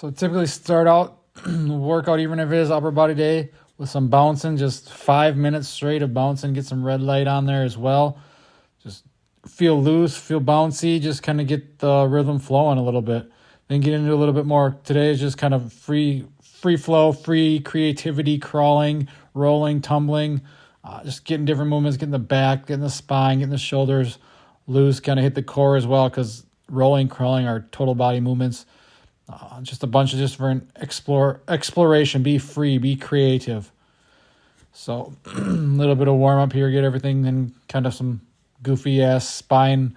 So typically start out the workout, even if it is upper body day, with some bouncing, just 5 minutes straight of bouncing. Get some red light on there as well. Just feel loose, feel bouncy, just kind of get the rhythm flowing a little bit. Then get into a little bit more. Today is just kind of free flow, free creativity, crawling, rolling, tumbling, just getting different movements, getting the back, getting the spine, getting the shoulders loose, kind of hit the core as well, because rolling, crawling are total body movements. Just a bunch of different exploration. Be free, be creative. So a little bit of warm up here, get everything, and kind of some goofy ass spine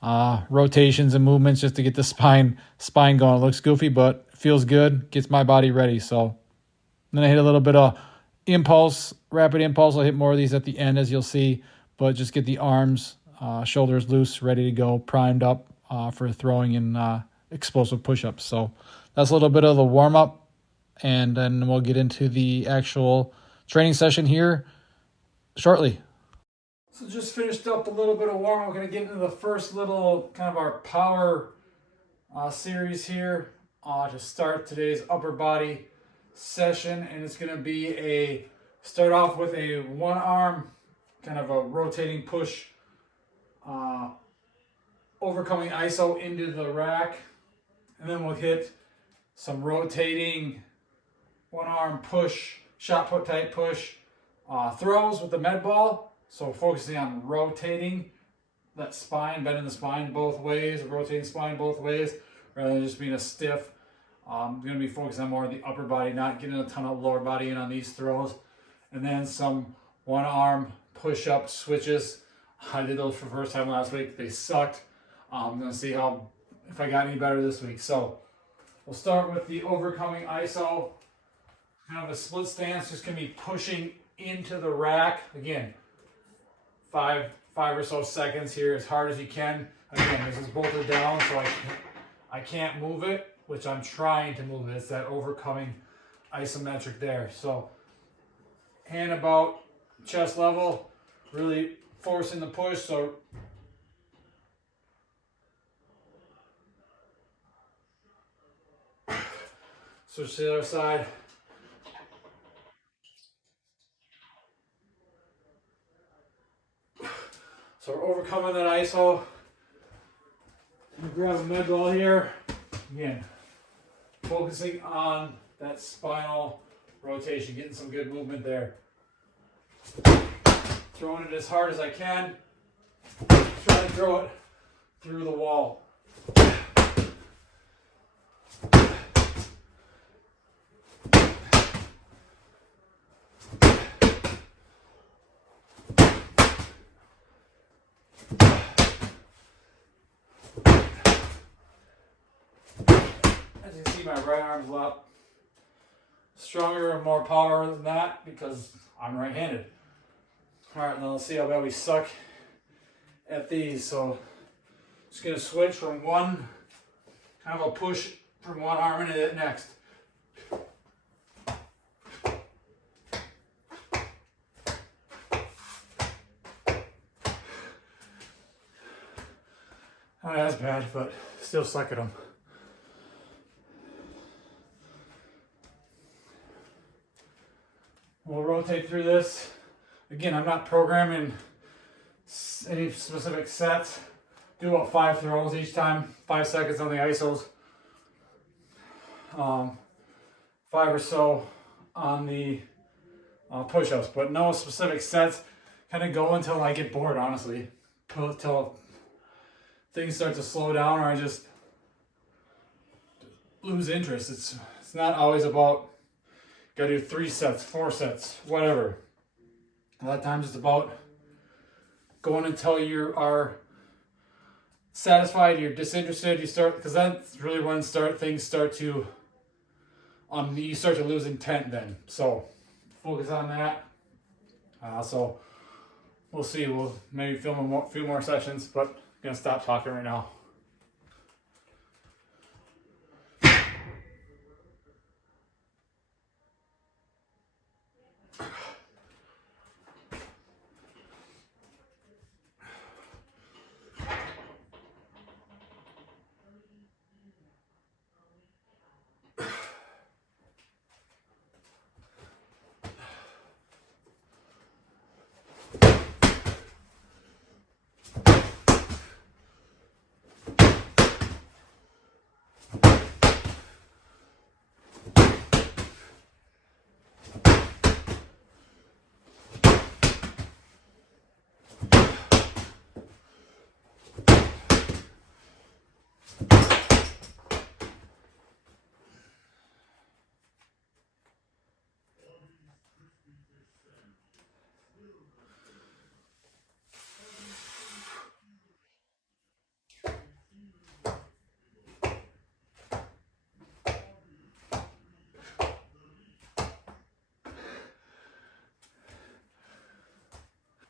rotations and movements just to get the spine going. It looks goofy, but feels good. Gets my body ready. So then I hit a little bit of impulse, rapid impulse. I'll hit more of these at the end, as you'll see, but just get the arms, shoulders loose, ready to go, primed up for throwing and explosive push-ups. So that's a little bit of the warm-up, and then we'll get into the actual training session here shortly. So just finished up a little bit of warm-up. We're going to get into the first little kind of our power series here to start today's upper body session, and it's going to be start off with a one arm kind of a rotating push, overcoming iso into the rack, and then we'll hit some rotating one arm push, shot put type push throws with the med ball. So focusing on rotating that spine, bending the spine both ways, rotating spine both ways, rather than just being a stiff. I'm going to be focusing on more of the upper body, not getting a ton of lower body in on these throws. And then some one arm push-up switches. I did those for the first time last week. They sucked. I'm going to see if I got any better this week. So we'll start with the overcoming iso. Kind of a split stance, just going to be pushing into the rack. Again, five or so seconds here, as hard as you can. Again, this is bolted down, so I can't move it, which I'm trying to move it. It's that overcoming isometric there. So hand about chest level, really forcing the push. So switch to the other side. So we're overcoming that iso. I'm gonna grab a med ball here. Again, focusing on that spinal rotation, getting some good movement there. Throwing it as hard as I can. Try to throw it through the wall. As you can see, my right arm's a lot stronger and more power than that because I'm right-handed. All right, now let's see how bad we suck at these. So just gonna switch from one, kind of a push from one arm into the next. Not as bad, but still suck at them. We'll rotate through this. Again, I'm not programming any specific sets. Do about 5 throws each time, 5 seconds on the isos. 5 or so on the push-ups, but no specific sets. Kind of go until I get bored, honestly. Until things start to slow down or I just lose interest. It's not always about gotta do 3 sets, 4 sets, whatever. A lot of times it's about going until you are satisfied, you're disinterested, you start, because that's really when things start to you start to lose intent then. So focus on that. So we'll see. We'll maybe film a few more sessions, but I'm gonna stop talking right now.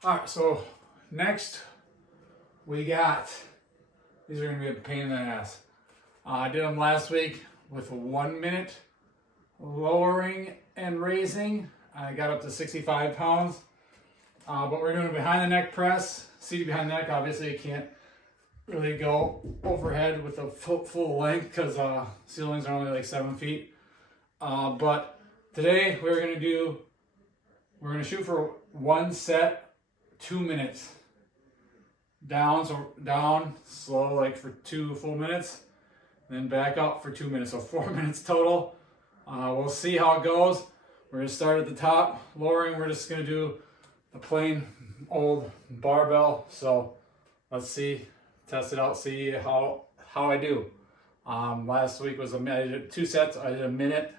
All right, so next we got, these are gonna be a pain in the ass. I did them last week with 1 minute lowering and raising. I got up to 65 pounds. But we're doing a behind the neck press. Seated behind the neck, obviously you can't really go overhead with the full length because ceilings are only like 7 feet. But today we're gonna shoot for one set, 2 minutes. Down, so down, slow, like for 2 full minutes. Then back up for 2 minutes, so 4 minutes total. We'll see how it goes. We're gonna start at the top, lowering. We're just gonna do the plain old barbell. So let's see, test it out, see how I do. Last week was I did 2 sets. I did a minute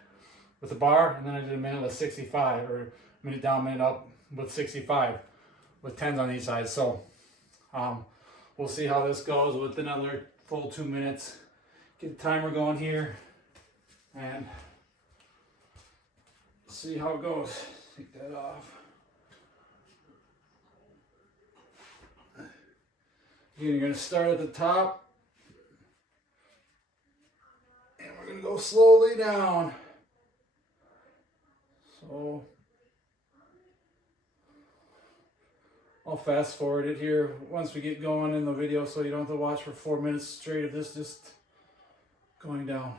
with the bar, and then I did a minute with 65, or minute down, minute up with 65, with 10s on each side. So we'll see how this goes with another full 2 minutes. Get the timer going here, and see how it goes. Take that off. Again, you're going to start at the top, and we're going to go slowly down. So I'll fast forward it here once we get going in the video, so you don't have to watch for 4 minutes straight of this just going down.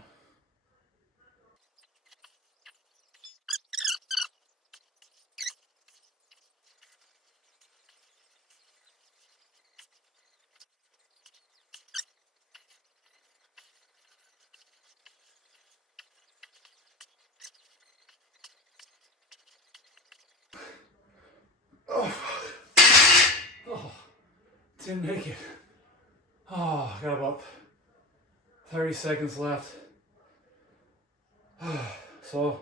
Oh, didn't make it. Oh, I got about 30 seconds left. So,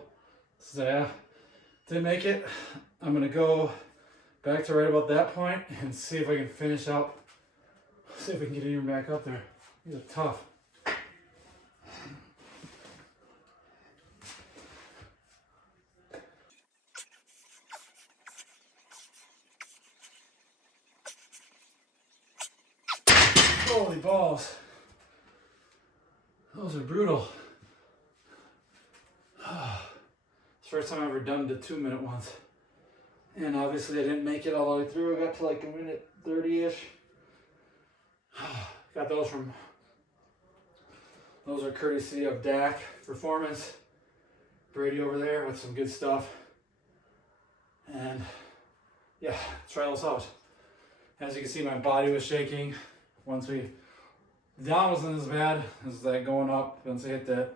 yeah, didn't make it. I'm gonna go back to right about that point and see if I can finish up. See if we can get even back up there. These are tough. Holy balls. Those are brutal. It's the first time I've ever done the 2 minute ones. And obviously I didn't make it all the way through. I got to like a minute 30-ish. Got those are courtesy of DAC Performance. Brady over there with some good stuff. And yeah, try those out. As you can see, my body was shaking. The down wasn't as bad as that going up. Once I hit that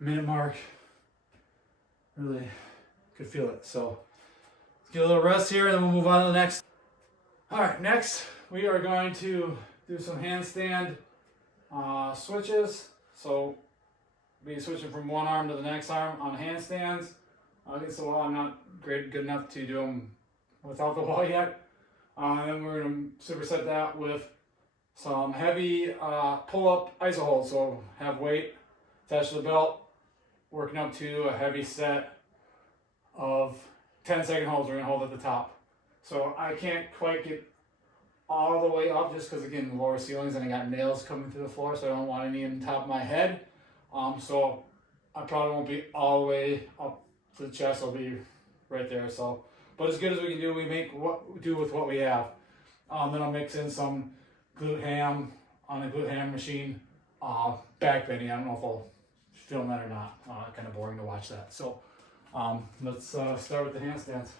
minute mark, really could feel it. So let's get a little rest here, and then we'll move on to the next. All right, next we are going to do some handstand switches. So be switching from one arm to the next arm on handstands. Against the wall, I'm not good enough to do them without the wall yet. And then we're going to superset that with some heavy pull-up iso holds. So have weight attached to the belt, working up to a heavy set of 10-second holds. We're going to hold at the top. So I can't quite get all the way up just because, again, the lower ceilings, and I got nails coming through the floor, so I don't want any on top of my head. So I probably won't be all the way up to the chest. I'll be right there. So, but as good as we can do, we do with what we have. Then I'll mix in some glute ham on the glute ham machine. Back bending. I don't know if I'll film that or not. Kind of boring to watch that. So let's start with the handstands.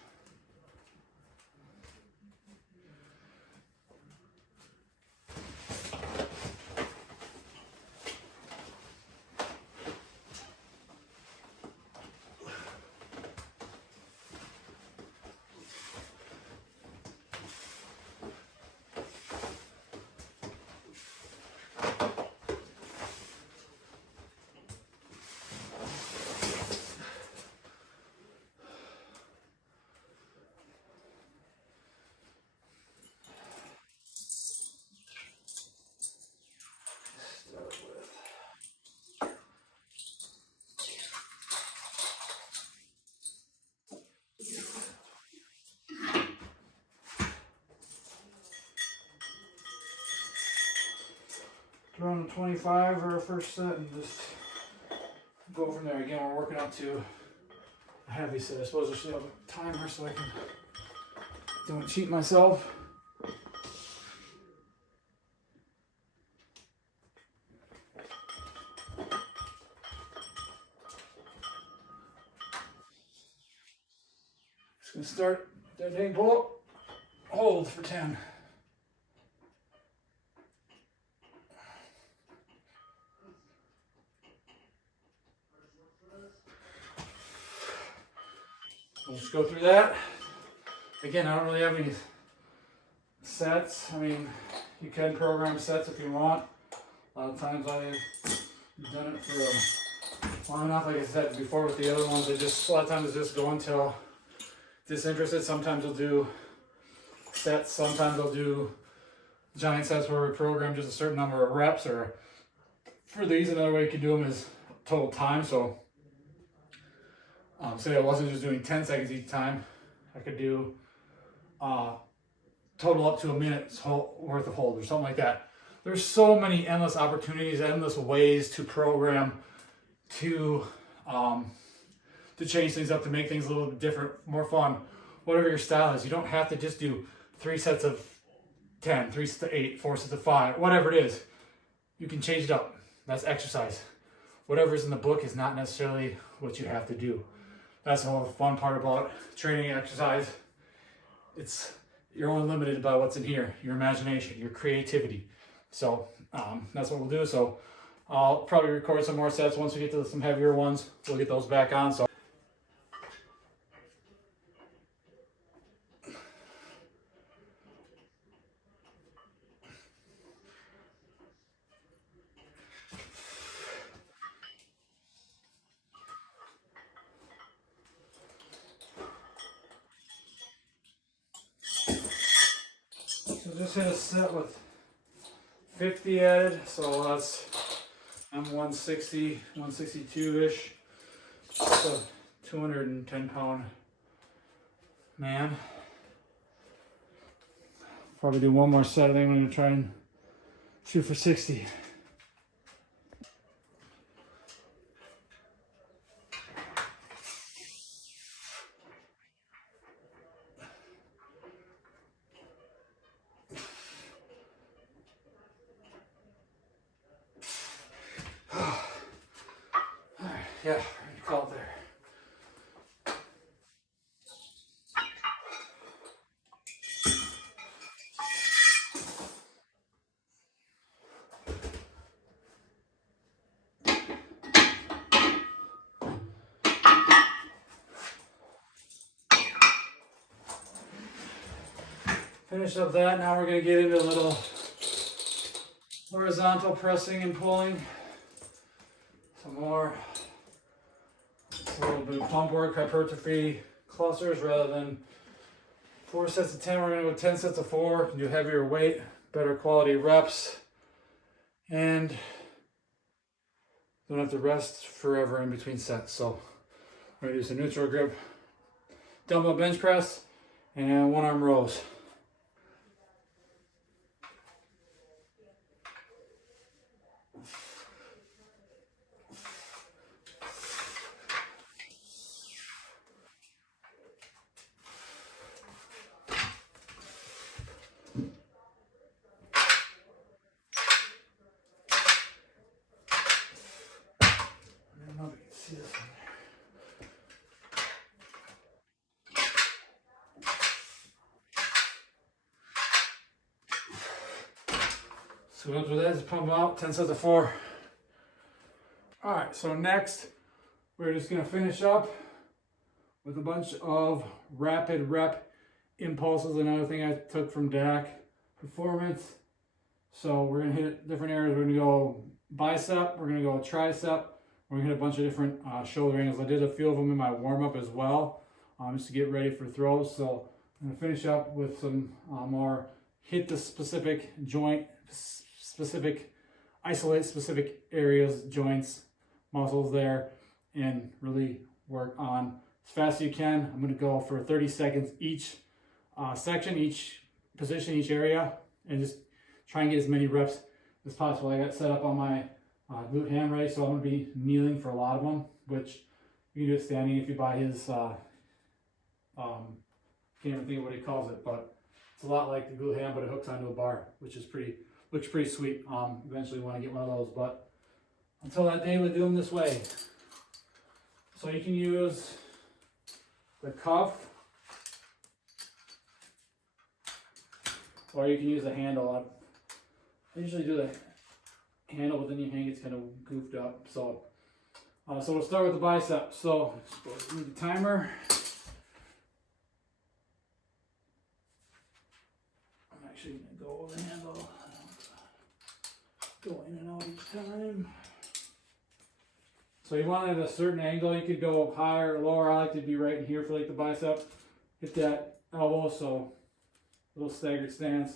throw in a 25 or a first set and just go from there. Again, we're working up to a heavy set. I suppose I should have a timer so I can don't cheat myself. Just gonna start that hang pull up, hold for 10. We'll just go through that. Again, I don't really have any sets. I mean, you can program sets if you want. A lot of times I've done it for long enough. Like I said before with the other ones, a lot of times just go until disinterested. Sometimes I'll do sets. Sometimes I'll do giant sets where we program just a certain number of reps. Or for these, another way you can do them is total time. So say I wasn't just doing 10 seconds each time, I could do total up to a minute's worth of hold or something like that. There's so many endless opportunities, endless ways to program, to change things up, to make things a little bit different, more fun, whatever your style is. You don't have to just do 3 sets of 10, 3 sets of 8, 4 sets of 5, whatever it is. You can change it up. That's exercise. Whatever's in the book is not necessarily what you have to do. That's the whole fun part about training and exercise. You're only limited by what's in here, your imagination, your creativity. So that's what we'll do. So I'll probably record some more sets once we get to some heavier ones. We'll get those back on. So just hit a set with 50 added, so I'm 160, 162-ish. That's a 210-pound man. Probably do one more set. I think I'm going to try and shoot for 60. Yeah, ready to call it there. Finish up that. Now we're going to get into a little horizontal pressing and pulling. Some more. A little bit of pump work, hypertrophy clusters rather than 4 sets of 10. We're going to go 10 sets of 4. Can do heavier weight, better quality reps, and don't have to rest forever in between sets. So we're going to do some neutral grip, dumbbell bench press, and 1-arm rows. So we'll go through that, just pump them out, 10 sets of 4. All right, so next, we're just gonna finish up with a bunch of rapid rep impulses. Another thing I took from DAC Performance. So we're gonna hit different areas. We're gonna go bicep, we're gonna go tricep, we're gonna hit a bunch of different shoulder angles. I did a few of them in my warm-up as well, just to get ready for throws. So I'm gonna finish up with some more hit the specific joint, isolate specific areas, joints, muscles there, and really work on as fast as you can. I'm going to go for 30 seconds each section, each position, each area, and just try and get as many reps it's possible. I got set up on my glute ham raise, so I'm going to be kneeling for a lot of them, which you can do it standing if you buy his, can't even think of what he calls it, but it's a lot like the glute ham, but it hooks onto a bar, which is looks pretty sweet. Eventually want to get one of those, but until that day, we do them this way. So you can use the cuff, or you can use the handle. I usually do the handle, but then your hand gets kind of goofed up. So we'll start with the bicep. So we need the timer. I'm actually going to go over the handle. Go in and out each time. So you want it at a certain angle. You could go higher or lower. I like to be right in here for like the bicep. Hit that elbow, so a little staggered stance.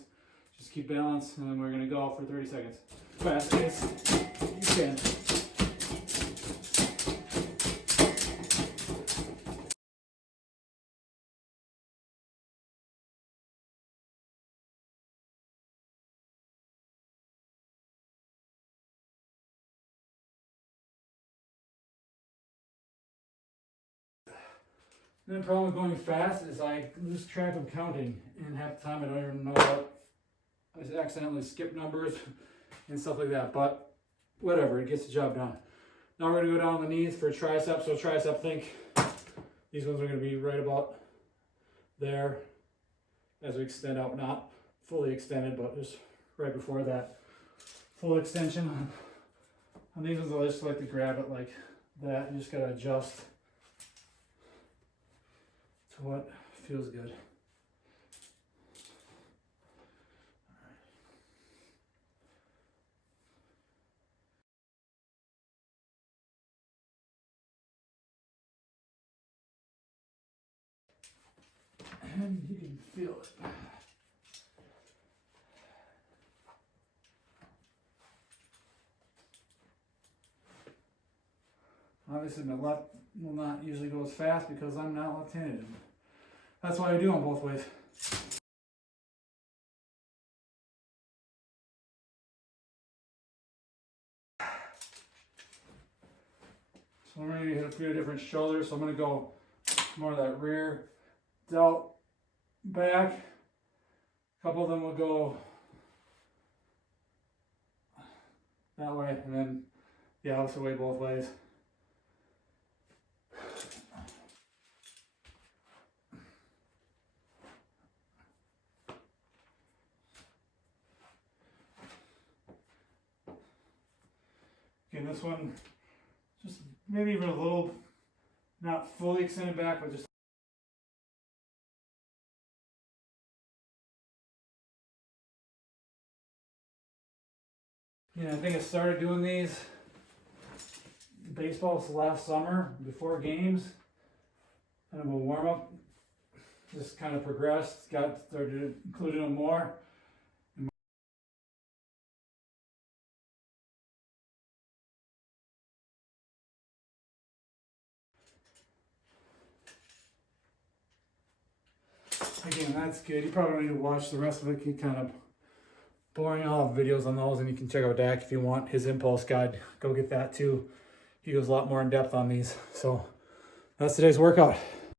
Just keep balance, and then we're gonna go for 30 seconds. Fast pace, you can. And the problem with going fast is I lose track of counting, and half the time I don't even know what. I accidentally skip numbers and stuff like that, but whatever, it gets the job done. Now we're going to go down on the knees for tricep. So tricep, think these ones are going to be right about there as we extend out, not fully extended, but just right before that full extension. On these ones, I just like to grab it like that. You just got to adjust to what feels good. And you can feel it. Obviously my left will not usually go as fast because I'm not left-handed. That's why I do them both ways. So we're going to hit a few different shoulders. So I'm going to go more of that rear delt back. A couple of them will go that way, and then the opposite way both ways. Okay, this one, just maybe even a little, not fully extended back, but just I think I started doing these baseballs last summer before games, kind of a warm up. Just kind of progressed, started including them more. Again, that's good. You probably don't need to watch the rest of it. You kind of boring. I'll have videos on those, and you can check out Dak if you want his impulse guide. Go get that too. He goes a lot more in depth on these. So that's today's workout.